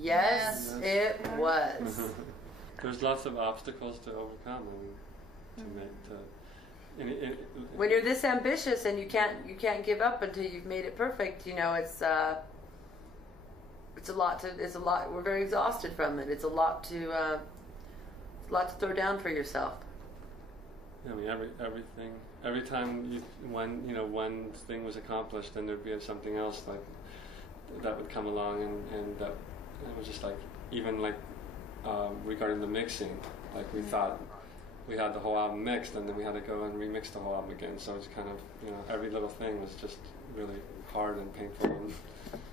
Yes, it was. Mm-hmm. There's lots of obstacles to overcome to make when you're this ambitious and you can't give up until you've made it perfect. You know, it's a lot. We're very exhausted from it. It's a lot to throw down for yourself. I mean, everything. Every time one thing was accomplished, then there'd be something else like that would come along, and that it was just like even like regarding the mixing, like we thought we had the whole album mixed, and then we had to go and remix the whole album again. So it was kind of every little thing was just really hard and painful.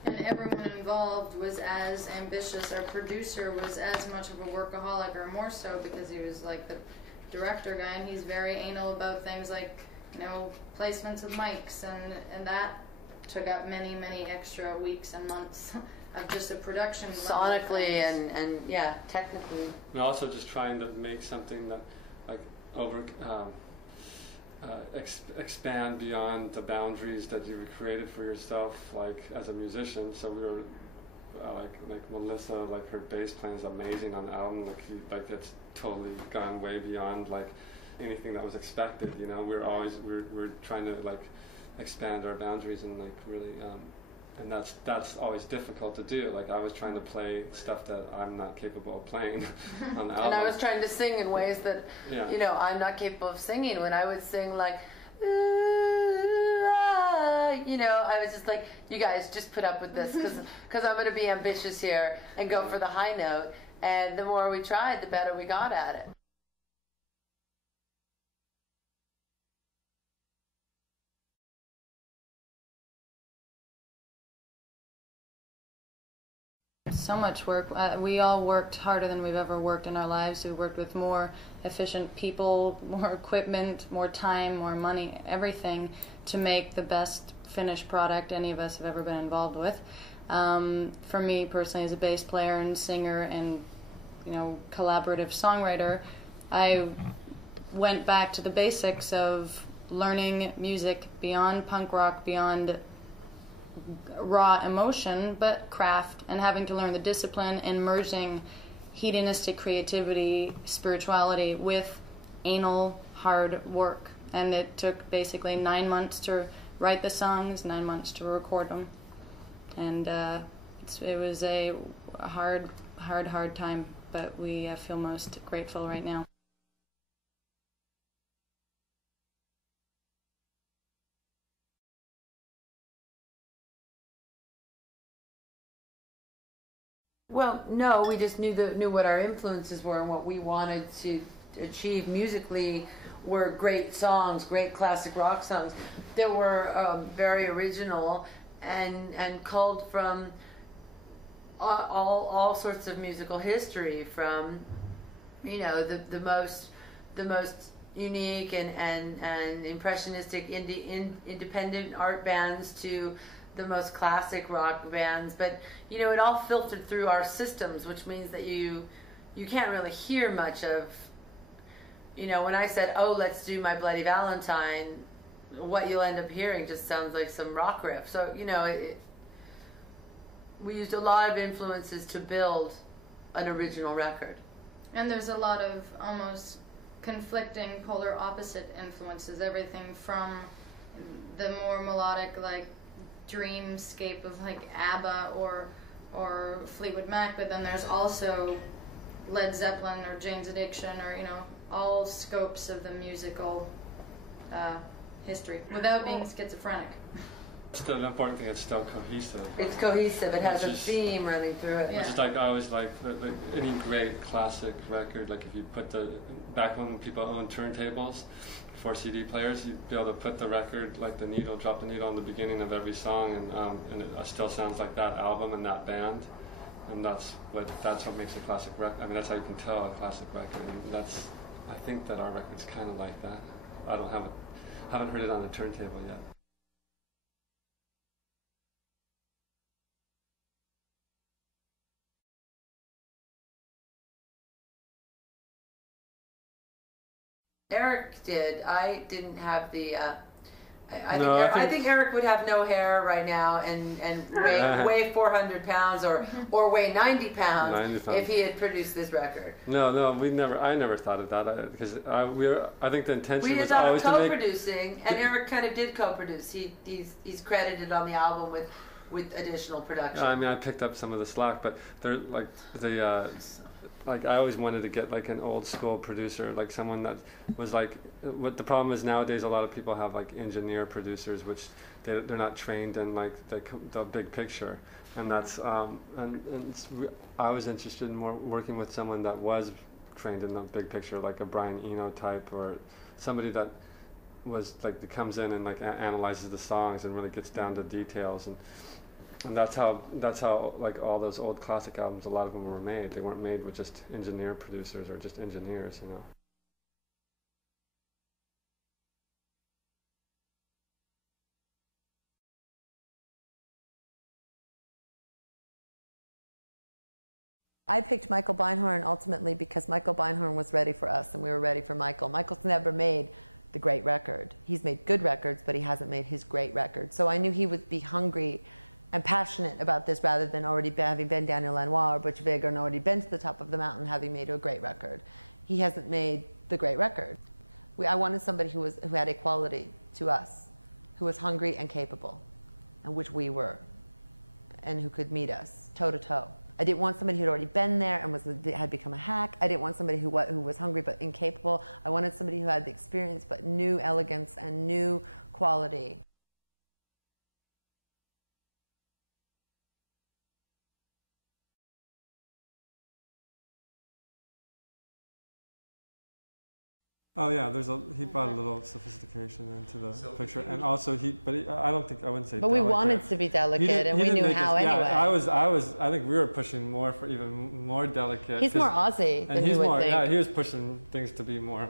And everyone involved was as ambitious. Our producer was as much of a workaholic, or more so, because he was like the director guy, and he's very anal about things like placements of mics, and that took up many extra weeks and months of just a production. Sonically and yeah, technically. And also just trying to make something that like expand beyond the boundaries that you've created for yourself, like as a musician. So we were like Melissa, like her bass playing is amazing on the album. Like it's totally gone way beyond like anything that was expected. We're trying to like expand our boundaries and like really. And that's always difficult to do. Like I was trying to play stuff that I'm not capable of playing on the album. And I was trying to sing in ways that, I'm not capable of singing. When I would sing like, I was just like, you guys just put up with this because I'm going to be ambitious here and go for the high note. And the more we tried, the better we got at it. So much work. We all worked harder than we've ever worked in our lives. We worked with more efficient people, more equipment, more time, more money, everything to make the best finished product any of us have ever been involved with. For me personally, as a bass player and singer and collaborative songwriter, I went back to the basics of learning music beyond punk rock, beyond raw emotion, but craft, and having to learn the discipline and merging hedonistic creativity, spirituality with anal, hard work. And it took basically 9 months to write the songs, 9 months to record them. And it was a hard time, but we feel most grateful right now. Well, no, we just knew what our influences were and what we wanted to achieve musically were great songs, great classic rock songs that were very original and culled from all sorts of musical history, from the most unique and impressionistic independent art bands to the most classic rock bands, but it all filtered through our systems, which means that you can't really hear much of, when I said, oh, let's do My Bloody Valentine, what you'll end up hearing just sounds like some rock riff. So we used a lot of influences to build an original record. And there's a lot of almost conflicting polar opposite influences, everything from the more melodic like dreamscape of like ABBA or Fleetwood Mac, but then there's also Led Zeppelin or Jane's Addiction, or all scopes of the musical history without being schizophrenic. The important thing, it's still cohesive. It's cohesive. It has a theme running through it. Yeah. It's like always like any great classic record. Like if you put back when people owned turntables for CD players, you'd be able to put the record, like drop the needle in the beginning of every song, and it still sounds like that album and that band, and that's what makes a classic record. I mean, that's how you can tell a classic record. And I think that our record's kind of like that. I haven't heard it on a turntable yet. Eric did. I didn't have the I think Eric would have no hair right now and weigh 400 pounds or weigh 90 pounds if he had produced this record. No, I never thought of that because I think the intention was thought always of to make co-producing, and Eric kind of did co-produce. He's credited on the album with additional production. I mean, I picked up some of the slack, but they're like like I always wanted to get like an old school producer, like someone that was like, what the problem is nowadays, a lot of people have like engineer producers, which they're not trained in like the big picture, and that's I was interested in more working with someone that was trained in the big picture, like a Brian Eno type, or somebody that was like that comes in and like analyzes the songs and really gets down to details, and that's how like all those old classic albums, a lot of them were made. They weren't made with just engineer producers or just engineers, you know. I picked Michael Beinhorn ultimately because Michael Beinhorn was ready for us and we were ready for Michael. Michael's never made the great record. He's made good records, but he hasn't made his great record. So I knew he would be hungry and passionate about this rather than already having been Daniel Lanois or Butch Vig and already been to the top of the mountain having made a great record. He hasn't made the great record. I wanted somebody who had equality to us, who was hungry and capable, and which we were, and who could meet us toe to toe. I didn't want somebody who'd already been there and had become a hack. I didn't want somebody who was hungry but incapable. I wanted somebody who had the experience but knew elegance and knew quality. Oh yeah, he brought a little sophistication into the picture, and also I wouldn't say. But we wanted to be delicate, and we knew how anyway. Yeah, I think we were pushing more for even more delicate. He's more Aussie than you would think. Yeah, he was pushing things to be more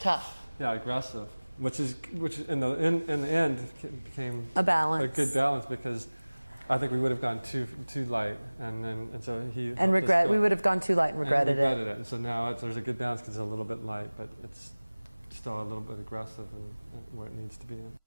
tough. Yeah, aggressive, which in the end became a balance, a good balance, because I think we would have gone too light, and so he we would have gone too light and regretted it. And so now there's a good balance because it's a little bit light, but it's still a little bit aggressive and where it needs to be in.